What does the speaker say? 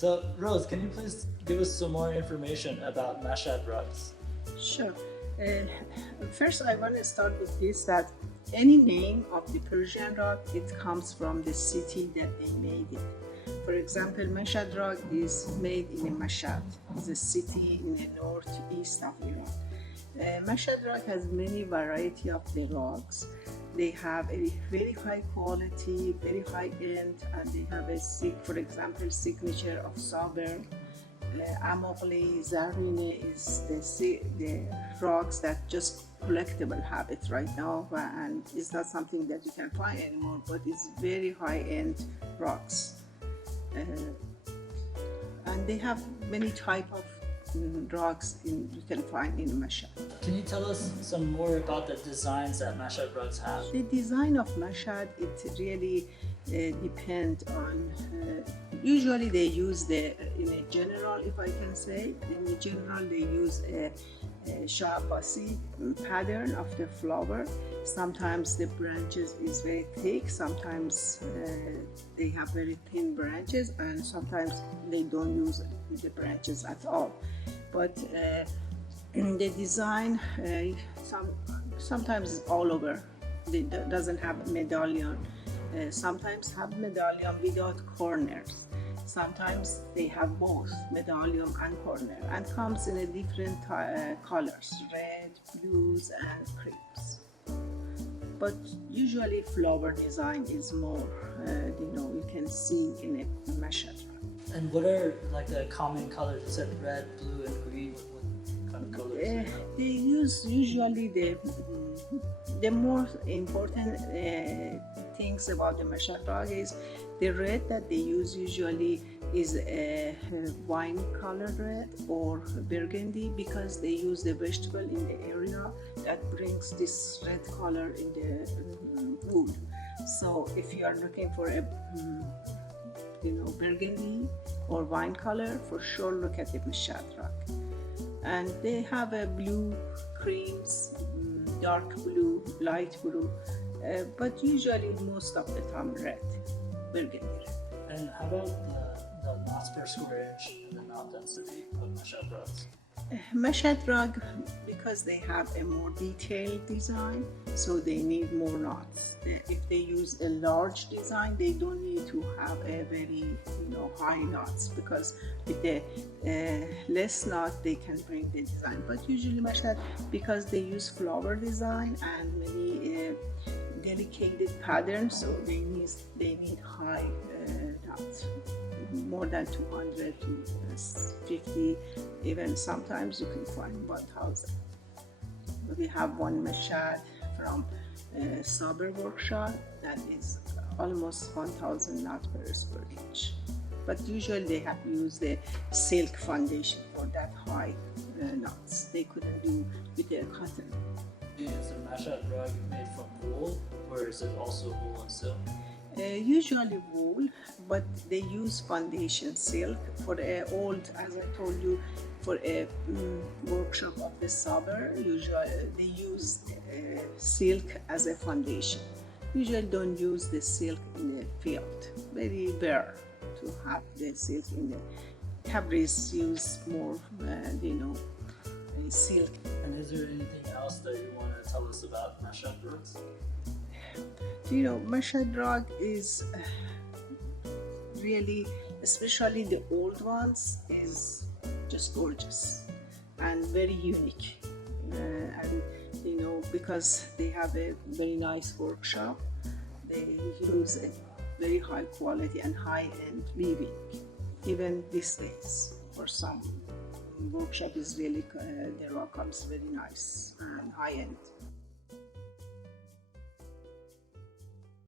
So, Rose, can you please give us some more information about Mashad rugs? Sure. First, I want to start with this that any name of the Persian rug, it comes from the city that they made it. For example, Mashad rug is made in Mashad. It's a city in the northeast of Iran. Mashad rug has many variety of the rugs. They have a very high quality, very high end, and they have a, for example, signature of Saber. Amogli, Zarine is the rugs that just collectible habit right now, and it's not something that you can find anymore, but it's very high-end rugs. And they have many type of rugs you can find in Mashad. Can you tell us some more about the designs that Mashad rugs have? The design of Mashad, it really depends on, usually they use in a general, if I can say, in a general they use a Shah Abbasi pattern of the flower. Sometimes the branches is very thick, sometimes they have very thin branches, and sometimes they don't use the branches at all. But the design sometimes is all over. It doesn't have a medallion. Sometimes have medallion without corners. Sometimes they have both medallion and corner, and comes in a different colors, red, blues, and creams. But usually flower design is more, you can see in a Mashad. And what are like the common colors? You said red, blue, and green. What kind of colors? They use usually the more important things about the Mashad rug is the red that they use usually is a wine colored red or burgundy, because they use the vegetable in the area that brings this red color in the wood. So if you are looking for a burgundy or wine color, for sure look at the Mashad rug. And they have a blue, creams, dark blue, light blue, but usually most of the time red, burgundy red. And how about the knots per square inch and the knot density of Mashad rugs? Mashad rug, because they have a more detailed design, so they need more knots. If they use a large design, they don't need to have a very high knots, because with the less knot they can bring the design. But usually Mashad, because they use flower design and many dedicated patterns, so they need high knots, more than 200 to 50, even sometimes you can find 1,000. We have one Mashad from Saber workshop that is almost 1,000 knots per square inch. But usually they have used the silk foundation for that high knots. They couldn't do with the cotton. Is a Mashad rug made from wool, or is it also wool and silk? Usually wool, but they use foundation silk for as I told you, for a workshop of the Saber. Usually they use silk as a foundation. Usually don't use the silk in the field. Very rare to have the silk in the Cabris use more, silk. And is there anything else that you want to tell us about Mashad rugs? Mashad rug is really, especially the old ones, is just gorgeous and very unique. And because they have a very nice workshop, they use a very high quality and high-end weaving. Even these days, for some workshop is really the rug comes very nice and high-end.